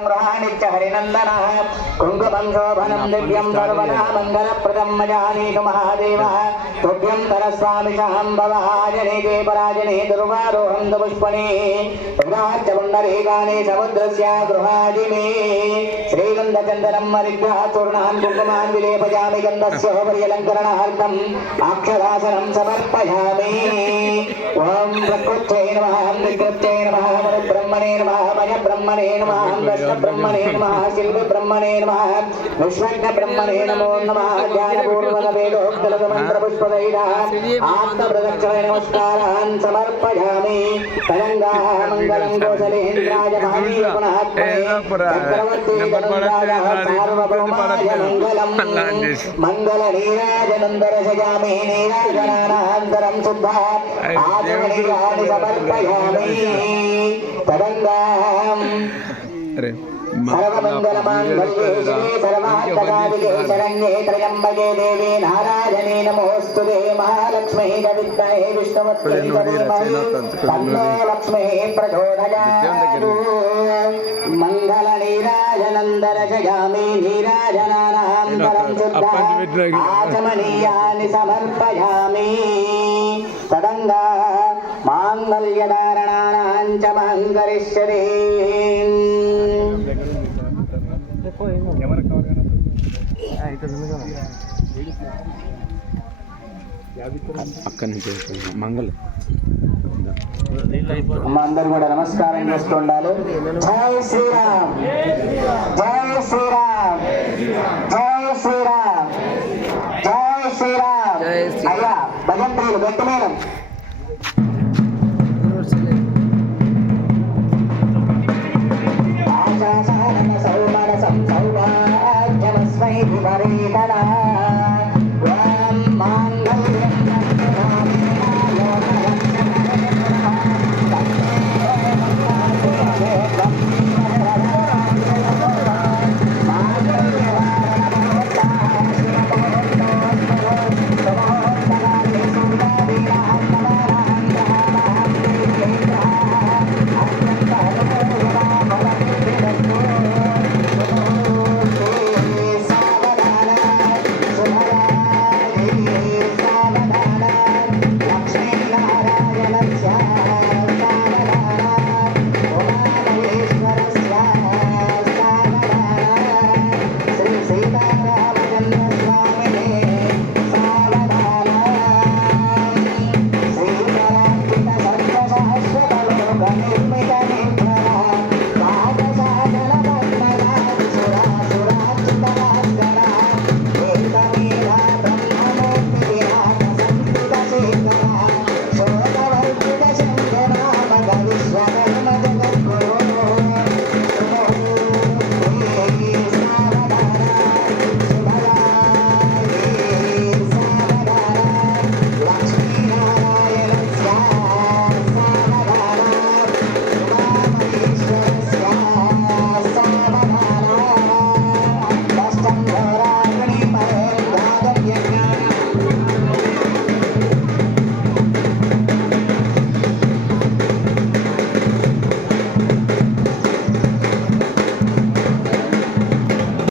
సర్వం గృహాణిత్య హరినందన కుంకుమం శోభనం దివ్యం సర్వదా మంగళప్రదం మజానీతు మహాదేవ తుభ్యం తరస్వామి శాంభవాజనే కే పరాజనే దుర్వారోహం తు పుష్పణే రుద్రాచ పుండరీకాని సముద్రస్య గృహాజిమే శ్రీగంధచందనం మరిగ్రహ చూర్ణాన్ కుంకుమాన్ విలేపయామి గంధస్యోపరి అలంకరణార్థం అక్షరాసనం సమర్పయామి ఓం ప్రకృత్యై నమః వికృత్యై నమః బ్రహ్మణే నమః మయ బ్రహ్మణే నమః కృష్ణ బ్రహ్మణే నమః విశ్వజ్ఞ బ్రహ్మణే నమో నమః జ్ఞానపూర్వక వేదోక్తలక మంత్ర పుష్పదైర ఆత్మ ప్రదక్షిణ నమస్కారాన్ సమర్పయామి తరంగా మంగళం కోసలేంద్రాయ నీరాజనానంతరం శుద్ధ ఆచమనీయాని సమర్పయామి తరంగాం अरे మంగళ నీరాజనందర జగామి నీరాజనానందరం ఆచమనీయాన్ని సమర్పయామి తదంగా మాంగళ్యధారణానాంచ మంగరిష్యే అక్కడి నుంచి మంగళ అందరు కూడా నమస్కారం చేస్తుండాలి జై శ్రీరామ్. జై శ్రీరామ్ జై శ్రీరామ్ జై శ్రీరామ్ అయ్యా భజంత్రులు గట్టి